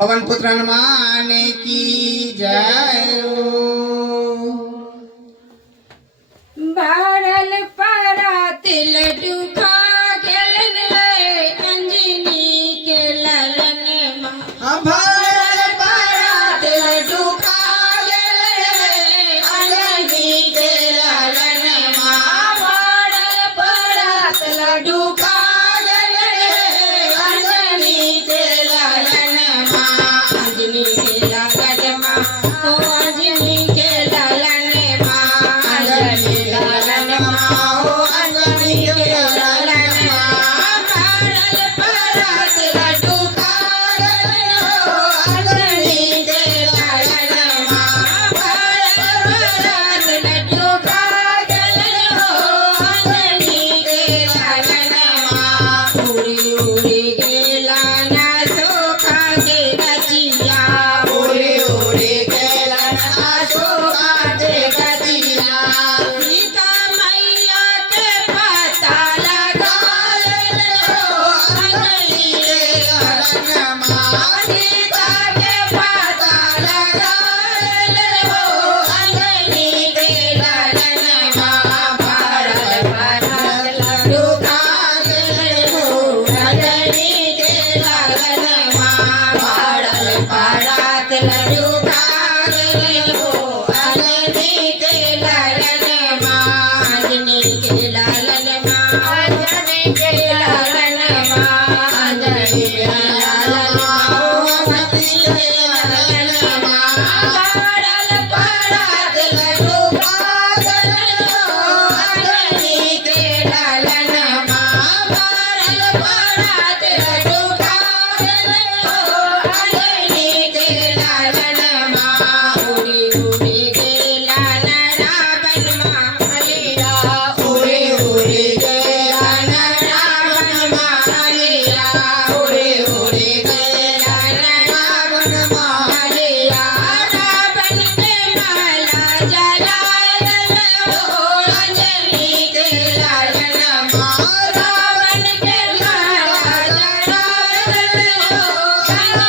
पवन पुत्र हनुमान की जय। बारल परात लड्डू खा गेलन रे अंजनी के ललन माँ। भारल परात लड्डू खा गेलन रे अंजनी के ललन माँ। बारल परात लड्डू खा गेलन रे अंजनी के ललन माँ। अंजनी के ललन माँ। ओ अंजनी के ललन माँ। अंजनी के ललन माँ। ओ अंजनी के ललन माँ। बारल परात लड्डू खा गेलन रे अंजनी के ललन माँ। बारल परात लड्डू खा गेलन रे अंजनी के ललन माँ। उड़ी उड़ी गेला ना सोखा के गचिया। उड़ी उड़ी गेलन अशोका के गचिया। सीता मैया के पता लगा अंजनी के ललन माँ। सीता के पता लगा अंजनी के ललन माँ। भारत परात लड्डू खा गेलन अंजनी के ललन माँ। भारत परात लड्डू खा गेलन अंजनी के ललन माँ। अंजनी के ललन माँ। अंजनी के ललन माँ। अंजनी के ललन माँ। अंजनी के ललन माँ। भारत परात लड्डू खा गेलन अंजनी के ललन माँ। भारत परात लड्डू खा गेलन अंजनी के ललन माँ। उड़ी उड़ी गेला ना रावण मालिया। उड़ी उड़ी गेला ना रावण मालिया। उड़ी उड़ी गेला ना रावण मालिया। रावण के माला जलायल अंजनी के ललन माँ। रावण के माला जलायल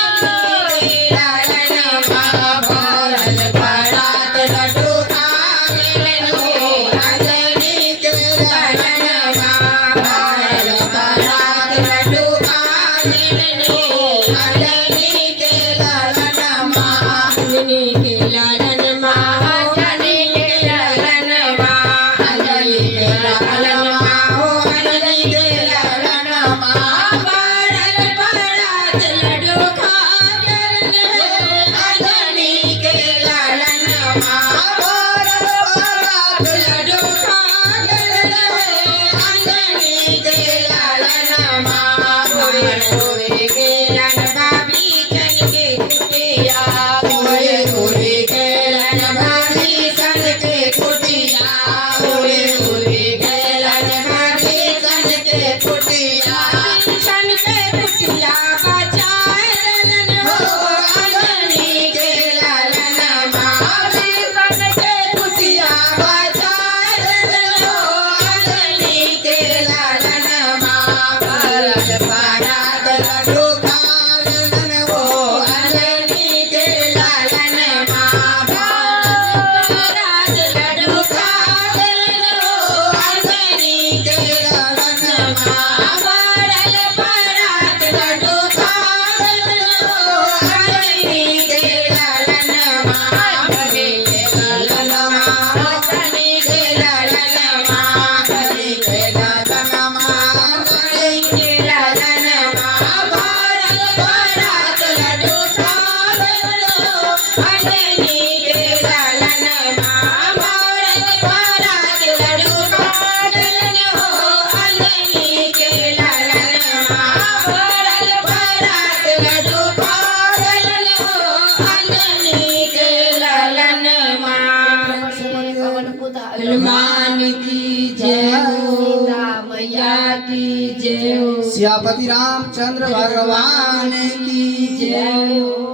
अंजनी के ललन माँ। भारत परात लड्डू खा गेलन अंजनी के ललन माँ। भारत परात लड्डू खा गेलन अंजनी के ललन माँ। अंजनी के ललन माँ। अंजनी के ललन माँ। अंजनी के ललन माँ। ओ अंजनी के ललन माँ। भारत परात लड्डू खा गेलन अंजनी के ललन माँ। भारत परात लड्डू खा गेलन अंजनी के ललन माँ। होए गेलन भाभी जन के कुटिया। होए होए गेलन भाभी जन के कुटिया। होए होए गेलन भाभी जन के कुटिया। जन के कुटिया बचाएलन अंजनी के ललन माँ। जन के कुटिया बचाएलन अंजनी के ललन माँ। भारत परात लड्डू खा गेलन अंजनी के ललन माँ। भारत परात लड्डू खा गेलन अंजनी के ललन माँ। भारत परात लड्डू खा गेलन अंजनी के ललन माँ। अंजनी के ललन माँ। अंजनी के ललन माँ। अंजनी के ललन माँ। अंजनी के ललन माँ। भारत परात लड्डू खा गेलन अंजनी के ललन माँ। भारत परात लड्डू खा गेलन अंजनी के ललन माँ। भारत परात लड्डू खा गेलन अंजनी के ललन माँ। हनुमान की जय हो। सीता मैया की जय हो। सियापति रामचंद्र भगवान की जय। जय हो।